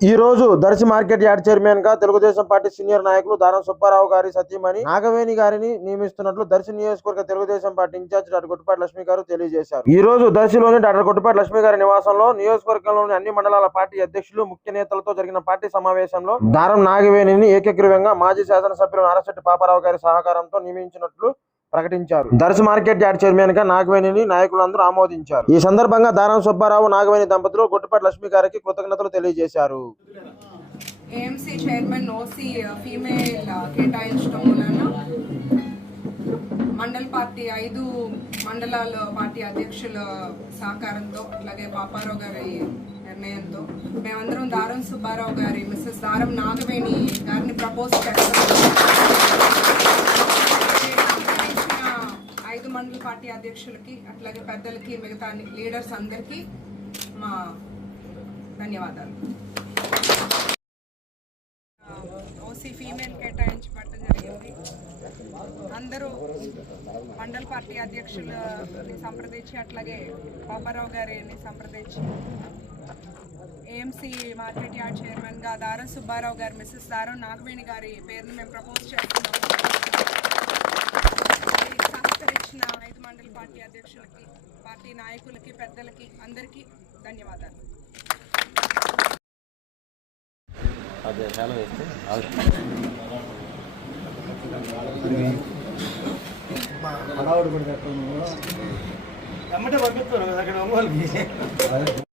ఈ రోజు Darsi market yard చైర్మన్గా తెలుగుదేశం పార్టీ సీనియర్ నాయకులు దారం సుబ్బారావు గారి సత్యమణి నాగవేణి గారిని నియమిస్తున్నట్లు దర్శి నియోజకవర్గ Telugu Desam party incharge doctor Kottupati Lakshmi గారు తెలియజేశారు. ఈ రోజు దర్శిలోని డాక్టర్ కొట్టుపాటి లక్ష్మి గారి నివాసంలో నియోజకవర్గంలోని అన్ని మండలాల పార్టీ అధ్యక్షులు ముఖ్య నేతలతో జరిగిన పార్టీ సమావేశంలో దారం నాగవేణిని ఏకగ్రీవంగా మాజీ శాసనసభ్యులు నారశెట్టి పాపారావు గారి సహకారంతో నియమించినట్లు ప్రకటించారు. దర్శి మార్కెట్ యార్డ్ చైర్మన్గా నాగవేణిని నాయకులందరూ ఆమోదించారు. ఈ సందర్భంగా దారం సుబ్బారావు నాగవేణి దంపతులు గుట్టిపాటి లక్ష్మి గారికి కృతజ్ఞతలు తెలియజేశారు. ఏఎంసీ చైర్మన్ ఓసీ ఫీమేల్ కేటాయించడం వలన మండల్ పార్టీ ఐదు మండలాల పార్టీ అధ్యక్షుల సహకారంతో అలాగే పాపారావు గారి నిర్ణయంతో మేమందరం దారం సుబ్బారావు గారి మిస్సెస్ దారం నాగవేణి గారిని ప్రపోజ్ చేస్తాం కేటాయించిన ఐదు మండల పార్టీ అధ్యక్షులకి అట్లాగే పెద్దలకి మిగతా లీడర్స్ అందరికీ మా ధన్యవాదాలు. ఓసీ ఫీమేల్ కేటాయించబడటం జరిగింది. అందరూ మండల్ పార్టీ అధ్యక్షులని సంప్రదించి అట్లాగే పాపారావు గారిని సంప్రదించి ఏఎంసీ మార్కెట్ యార్డ్ చైర్మన్గా దారం సుబ్బారావు గారు మిస్సెస్ దారం నాగవేణి గారి పేరుని మేము ప్రపోజ్ చేస్తున్నాము ఈ సహకరించిన ఐదు మండల పార్టీ అధ్యక్షులకి పార్టీ నాయకులకి పెద్దలకి అందరికీ ధన్యవాదాలు. అక్కడ